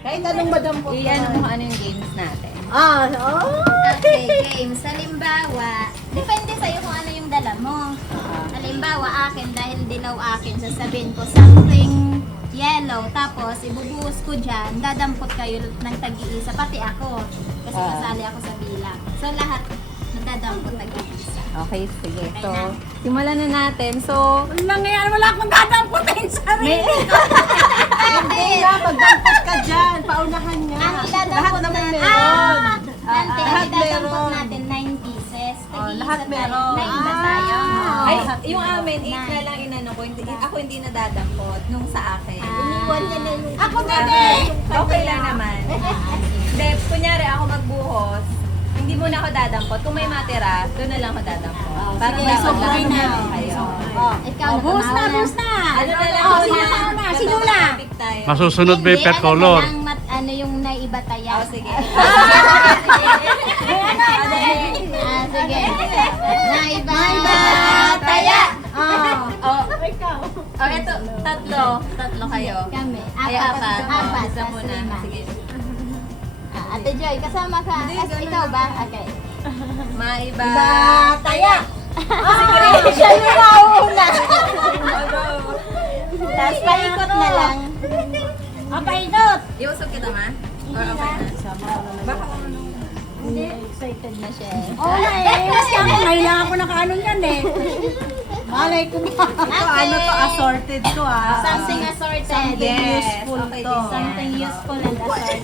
Kahit anong madampot. Iyan mo ano yung games natin. Okay, games. Halimbawa, depende sa'yo kung ano yung dala mo. Halimbawa, akin, dahil dilaw akin, sasabihin ko something yellow, tapos ibubuhos ko dyan, dadampot kayo ng tag-iisa, pati ako. Kasi kasali ako sa bilang. So, lahat nadadampot tag-iisa. Okay, sige. So, simulan na natin. So, Nangyayari, wala akong dadamputin sa rin. Hindi na, magdampot ka dyan. Paunahan niya. Ang Lahat idadampot naman natin, meron. ang idadampot meron. natin 9 pieces. Tag-iisa lahat tayo. meron. 9 ba tayo? ay, lahat yung meron. amin, 8 na lang inano ko. Ako hindi nadadampot nung sa akin. Iniwan niya na yung... Ako din. Okay lang naman. Hindi, kunyari ako magbuhos, hindi muna ako dadampot. Kung may matira, doon na lang ako dadampot. Para sige, may sobra sobra na. kayo. Ikaw, Buhos na, tumawa buhos na. Ano na lang Oh, muna? sino na? Sino na? Topic tayo. Masusunod ba yung Hindi, pet color? Ano, lang, ano yung naiba tayo? Oh, sige. Sige. Naiba taya. Oh, ito, tatlo kayo. Kami. Ay, apat. Apat. Isa muna. Lima. Sige. Ate Joy, kasama ka. Ikaw ba? Okay. Maiba. Taya. Siya yung nauna. Tapos paikot na lang. Paikot. Iusog kita, ma? Or okay na? Baka Hindi. Excited na siya. Kasi ako, ngayon ako nakaano yan eh. Malay ko ba? Ito ano to, assorted to Something assorted. Yes. useful Okay, to. din yan. Something useful and assorted.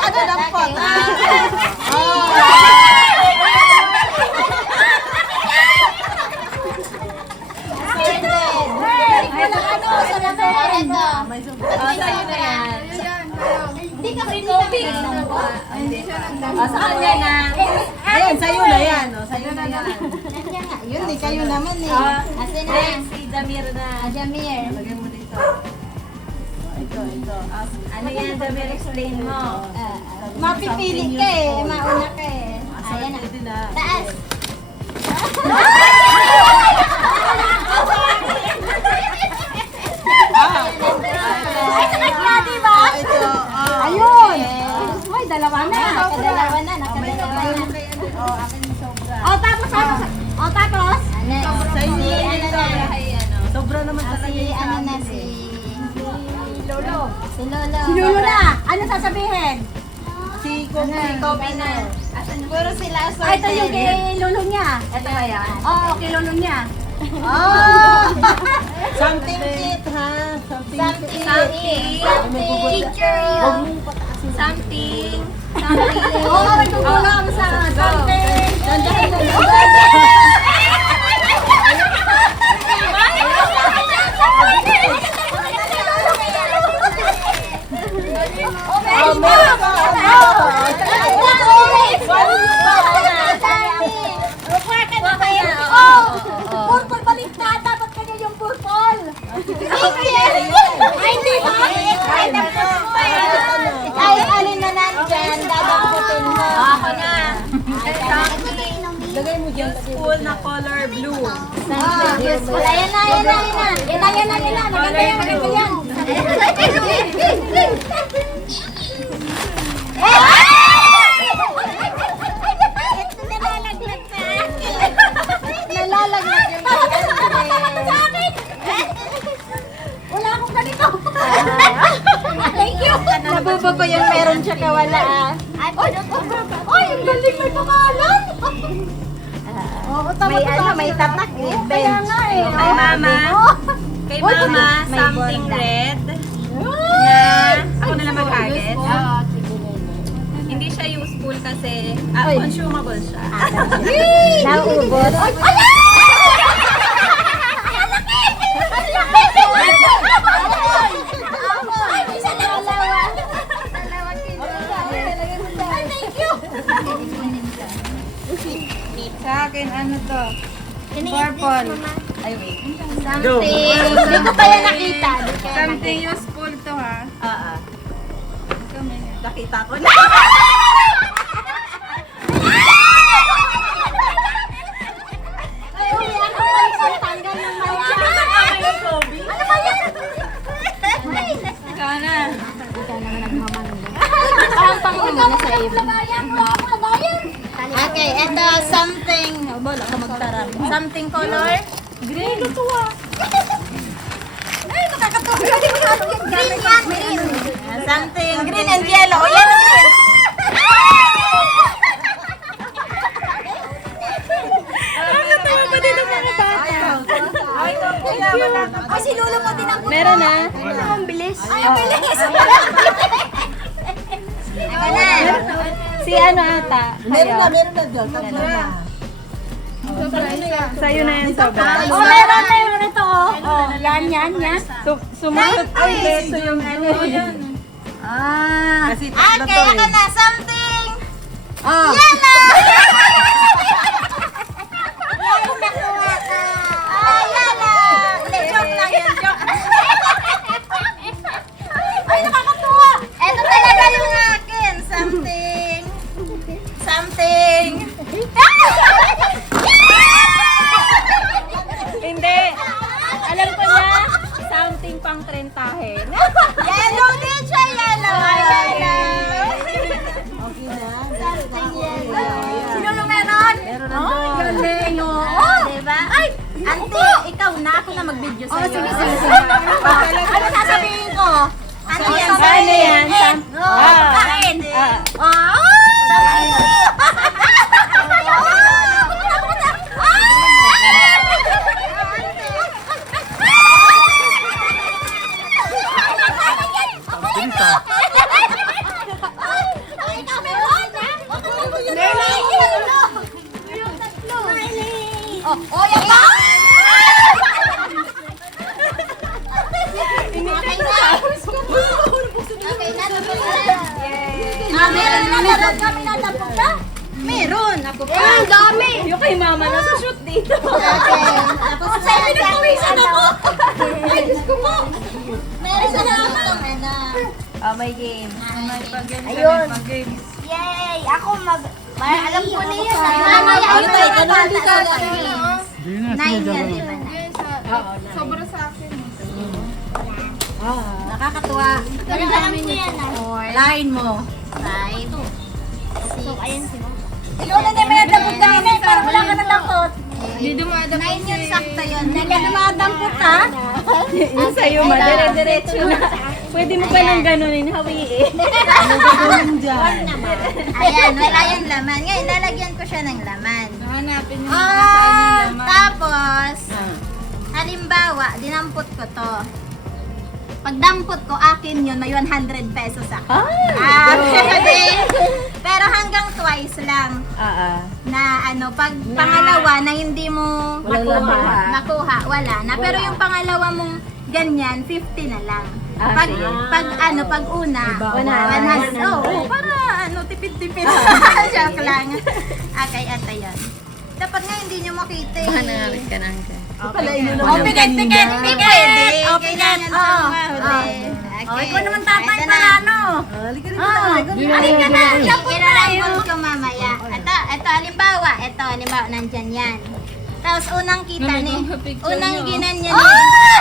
Ano dampot? Hindi ka rin topic. Sa kanya na. Ayan, sa'yo na yan. Sa'yo na yan. Nandiyan nga. Yun, di kayo naman eh. Asin na. Then, si Damir na. Jamir. Lagyan mo dito. Ito. Ano yan, Damir? Explain mo. Mapipili ka eh. Mauna ka eh. Ayan na. Taas. Ito, Ayun! Ay, dalawa na. Nakadalawa na. Nakadalawa na. Tapos? Sa inyo, Si ano na? ay ano. sobra naman talaga Si yung ano na? Si Lolo. Si Lolo. Si Lolo na! Ano sasabihin? Si Kobe na. Puro sila assorted. Ay, ito yung kay Lolo niya. Ito ba yan? Oo, kay Lolo niya. Something cute, ha? Something Something. Something. Teacher. Something. Oo, may kukulang sa something. Purple baliktad, dapat kanya yung purple. Ay, hindi ba? Ay, alin na nandyan, dadamputin mo. Ako na. Lagay mo dyan. School na color blue. Useful. Ayan na. Maganda yan. Ito nalalaglag na. Nalalaglag yung sa akin. Wala akong ganito. Thank you. Nabubo ko yung meron siya kawala. Ay, Ay, ang galing, may pangalan. Oo, may ano, may tatak eh. Kaya nga eh. Kay mama. Kay mama, something red. Na, ako na lang mag-agad. Hindi siya useful kasi consumable siya. Nauubos. Sa akin, ano to? Purple. Ay, wait. Something. Hindi ko pa yan nakita. Something useful to, ha? Nakita ko na. Ay, uwi ako. Tanggal ng maya. Ano ba yan? na sa iyo. Okay, ito something. Wala ka magtarang. Something color. Green. Natuwa. Ay, nakakatuwa. Green yan, green. Something green and yellow. Yellow, green. Nakakatawa pa din ang mga bata. Ay, si Lolo mo din ang Meron na? ang bilis. Ay, ang bilis. Ako na. Si ano ata? Meron na dyan. Tatlo na. Sa'yo na yan sobra. Oh, meron ito, oh. Oh, yan. Sumunod. Ay, beso yung ano yun. Ah. Kasi Okay, ako na. Something Oh. yellow. Yellow nakuha ka. Ah, yellow. Hindi, joke lang yun. Joke. Ay, nakakatuwa. Ito talaga yung akin. Something. Hindi. Alam ko na. Something pang trentahin. Yellow din siya, yellow. Yellow. Okay na. Something yellow. Sino na meron? Meron na doon. Galing, oh. Diba? Ay, Auntie, ikaw na. Ako na mag-video sa'yo. Sige. Ano sasabihin ko? Ano yan? Ano yan? Kain. Ah. Oh, yan ba? Okay na, tapos na. Meron kami natapos na. Meron, ako pa. Ang dami. Yung kay mama na sa shoot dito. Okay. Tapos na. Pinagpawisan ako. Ay, Diyos ko po. Meron na lang itong ano. Oh, may game. Ayun. Yay! Ako alam ko na yan. Ayun tayo, ganun dito. 9 yan, di ba na? Sobra sa akin. Nakakatuwa. Alam ko yan. Lain mo. 5. So, ayun si Mama. Ikaw na naman natapos kanina eh. Parang wala ka natampot. Hindi dumadam 9 yung sakto yun. Hindi ka dumadampot ha? Yung sa'yo, ma. Dire-diretso na. Pwede mo pa nang ganunin, hawiin. Ano gagawin dyan? Ayan, wala yung laman. Ngayon, lalagyan ko siya ng laman. Hanapin yung Tapos, halimbawa, dinampot ko to. Pag dampot ko, akin yun, may 100 pesos ako. Pero hanggang twice lang na ano, pag pangalawa na hindi mo makuha, wala na. Pero yung pangalawa mong ganyan, 50 na lang. Pag pag una, 100. Oh, para ano, tipid-tipid. Joke lang. Okay, ata yan. Dapat nga hindi nyo makita eh. Hanapit ka na. Oh, pikit. Hindi pwede. Oh, Kailangan pikit. sa Oh. mahuli. Oh, ikaw naman tatay para ano? Halika na. Irarambol ko mamaya. Ito, halimbawa, nandyan yan. Tapos unang kita ni, unang ginanyan ni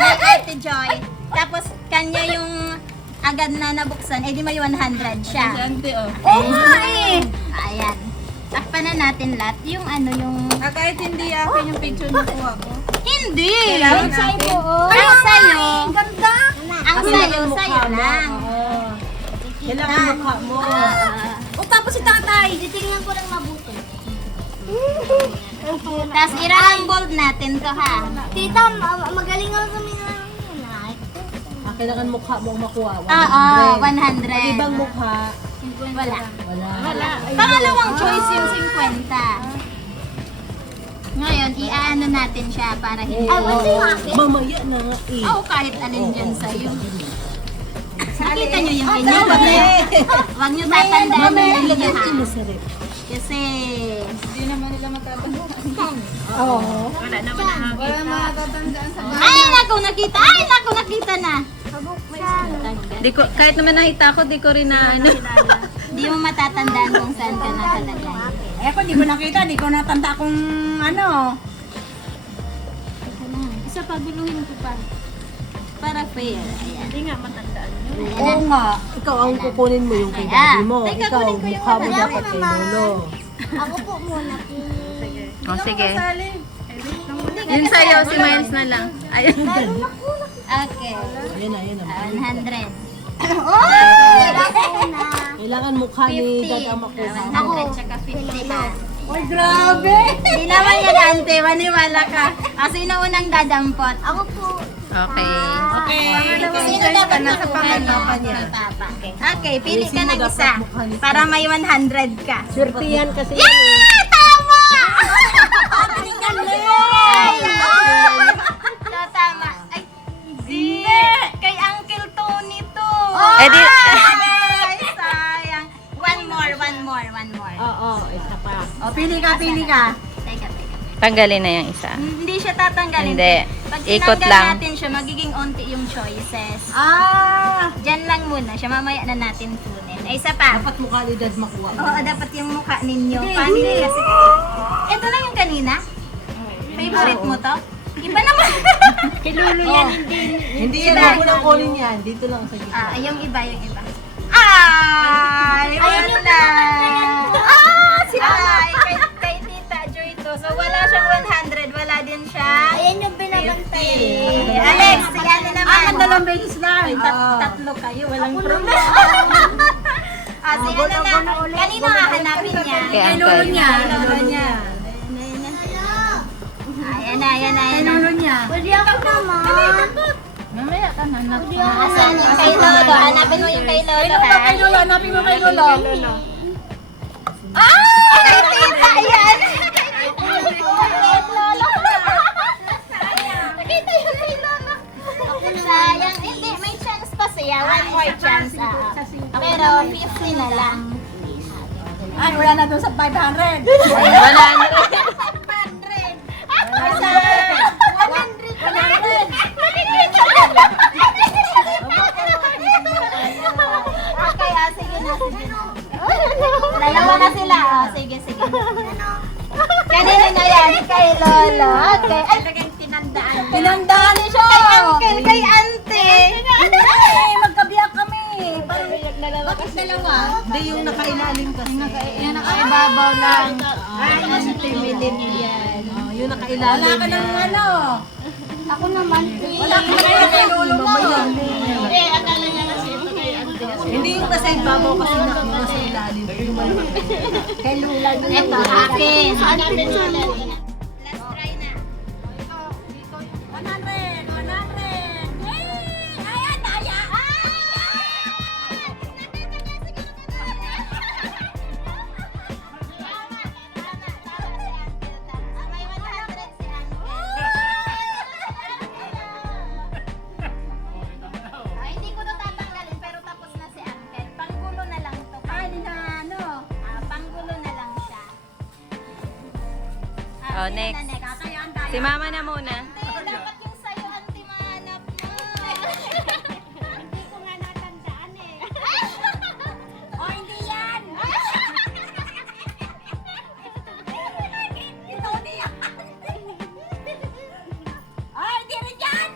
Ate Joy. Tapos kanya yung agad na nabuksan, eh di may 100 siya. Oo nga eh. Ayan. Takpan na natin lahat. Yung ano, yung... kahit hindi akin yung picture na kuha ko. Hindi! Kailangan natin. Ang sa'yo, Ganda. ang sa'yo lang. Kailangan mukha mo. O tapos si tatay. Titingnan ko lang mabuti. Tapos irarambol natin to ha. Tita, magaling ako sa mga Kailangan mukha mo ang makuha. Oo, 100. Ibang mukha. Wala. Wala. Pangalawang choice yung 50. Ngayon, iaano natin siya para hindi. Mamaya na nga eh. Oo, kahit alin dyan sa'yo. Nakita nyo yung inyo. Huwag nyo tatandaan yung inyo ha. Kasi... Hindi naman nila matatandaan. Oo. Wala matatandaan sa bahay. Ay, naku, nakita na. Di ko, kahit naman nakita ko, di ko rin na ano. Hindi mo matatandaan kung saan ka nakalagay. Eh ako di ko nakita, di ko natanda kung ano. Isa pa, guluhin ko pa. para fair. Ayan. Hindi nga matandaan yun. Oo nga. Ikaw ang kukunin mo yung kay daddy mo. Ikaw, mukha mo dapat kay lolo. Ako po muna. O, sige. Yun sa'yo, si Miles na lang. Ayun. Okay. Ayun na, ayun na. 100. Kailangan mukha ni dad ang makuha. 100 tsaka 50 ha. Ay, grabe! Hindi naman yan, ante. Maniwala ka. Kasi na unang dadampot. Ako po. Okay. Sino dapat Nasa pangalapan niya. Papa. Okay, pili ka ng isa. Para may 100 ka. Swerte yan kasi. Yeah! Tama! Ay, so, tama. Ay, hindi. Kay Uncle Tony to. Eh, di- Ay, sayang. One more. Oo, isa pa. O, pili ka. Teka. Tanggalin na yung isa. Hindi siya tatanggalin. Hindi. Pag Ikot tinanggal lang. natin siya, magiging onti yung choices. Ah! Diyan lang muna siya. Mamaya na natin tunin. Ay, isa pa. Dapat mukha ni dad makuha. Oo, dapat yung mukha ninyo. Family kasi. Ito lang yung kanina? Favorite mo to? Iba naman. Kay Lulu yan, Hindi yan ako nang kunin yan. Dito lang sa gitna. yung iba. Ay, ayun na. Sila kay Tita Joy to. So, wala siyang 100. Wala din siya. Ayan yung binabantay. Alex, sige naman. dalawang beses lang. Tatlo kayo, walang problema. Sige na. Kanino hahanapin niya? Kay Uncle. Lolo niya. Ayan na. Lolo niya. Pwede ako naman. Mamaya ka na. Asan yung kay Lolo? Hanapin mo yung kay Lolo, ha? Hanapin mo kay lolo. Kay Tita, yan! Lolo. Nakita yung kay Lolo. Sayang. Hindi, may chance pa siya. One more chance. Pero 50 na lang. Ay, wala na doon sa 500. Wala na. 500. Ay, 100. Okay, sige na. Dalawa na sila. Sige. Kanina na yan, kay Lolo. Okay. Ay, talagang tinandaan. Pinandaan niya siya. Kay uncle, kay auntie. Ay, magkabiyak kami. Bakit dalawa? Hindi, yung nakailalim kasi. Yan nakaibabaw lang. Ay, nasa yan. Yung nakailalim. Wala ka ng ano. Ako naman. Wala ka na kay lolo mo. Eh, akala niya kasi ito kay auntie. Hindi yung nasa ibabaw kasi nasa ilalim. Yung malaki. Kay Lula din. Ito, akin. Hanapin mo ulit. Let's try na. 100. Ayan, daya. May 100 si hindi ko to tatanggalin pero tapos na si Uncle. Panggulo na lang to. Panggulo na lang siya. Oh, next. Si Mama na muna. Dapat yung sa'yo, auntie, mahanap mo. Hindi ko nga natandaan eh. O, hindi yan! Ito di yan! Ay, hindi rin yan!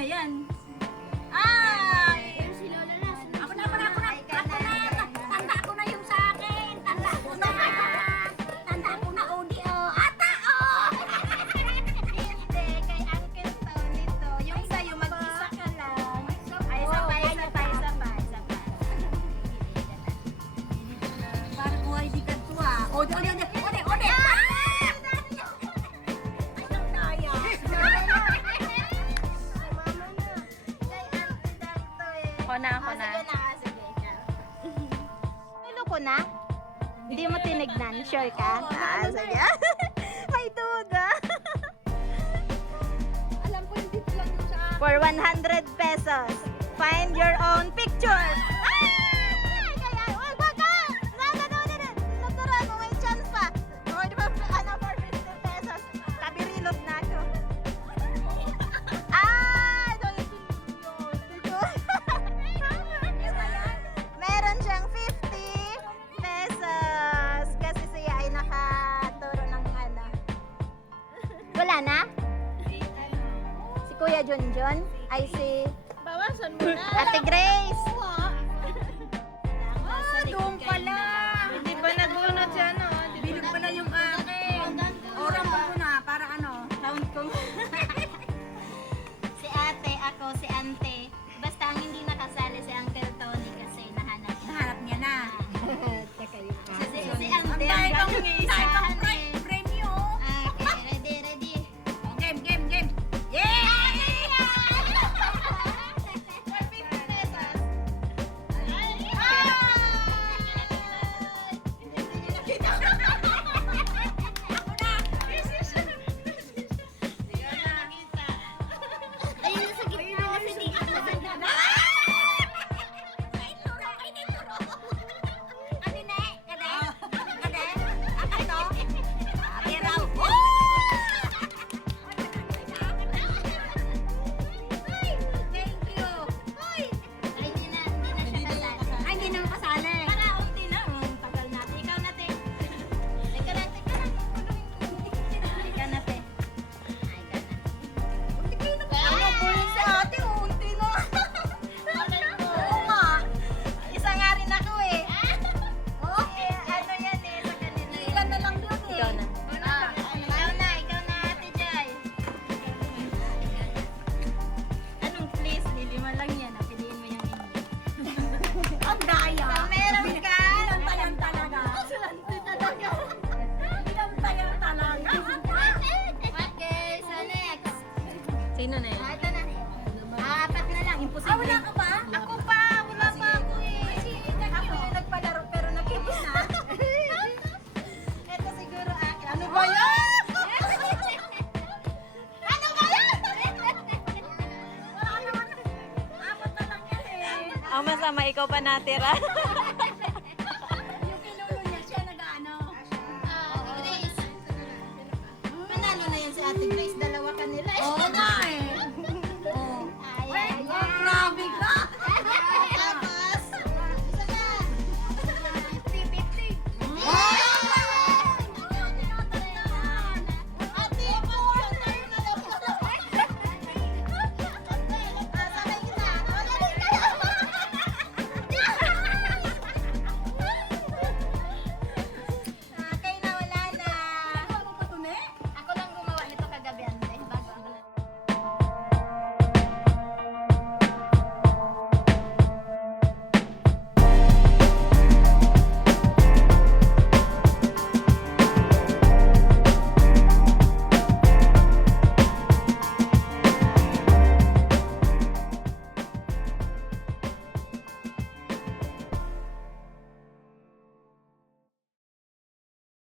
na yan. Ay! Si Lola na. Ako na. Tanda ko na yung sa akin. Tanda ko na, Odi, oh. Ata, oh! Hindi, kay Uncle Tony to. Yung sa'yo, mag-isa ka lang. Ay, isa pa. Para ko ay di ka tuwa. Odi! Ay, ang daya. Ako na. Sige, ikaw. Tulo ko na? Hindi mo tinignan? Sure ka? Sige. May duda. Alam ko yung dito lang yung sa akin. For 100 pesos, find your own picture. Ay! Kaya, wag ka! Natural mo, may chance pa. O, di ba, for 50 pesos, kabirilog na ako. Ah! Meron siyang 50 pesos kasi siya ay nakaturo ng ano. Wala na? Si Kuya Junjun ay si Bawasan mo na. Ate Grace. Doon pala. Hindi ba nabunot siya, no? Bilog pala yung akin. Oras ko na, para ano. Count ko. Si ate, ako, si ante. Basta ang hindi nakasali si Uncle Tony kasi nahanap niya. Nahanap niya na. Si ante. Ang dahil kang Isahan premium. Okay, ready. Oh, game. Yeah! 50 pesos. Ayun na sa gitna na si Nick. Ay, hindi naman kasali. Tagal natin. Ikaw na, te. Teka lang. Ikaw na, te. Ano po yung sa ate? Unti na. Oo nga. Isa nga rin ako eh. Ano yan eh, sa kanila. Ilan na lang yun eh. Ikaw na. Ikaw na, Ate Jai. Anong please? Lilima lang yan. Piliin mo yung inyo. Ang daya. Meron ka? Ilang talaga. Ilang talaga. Okay, so next. Sino na yun? Ito na. Apat na lang. Imposible. Wala ka ba? Ako pa. Wala pa ako eh. Ako yung nagpalaro pero nakipis na. Ito siguro akin. Ano ba yan? Ano ba yan? Wala naman. Apat na lang yan eh. Ang masama, ikaw pa natira.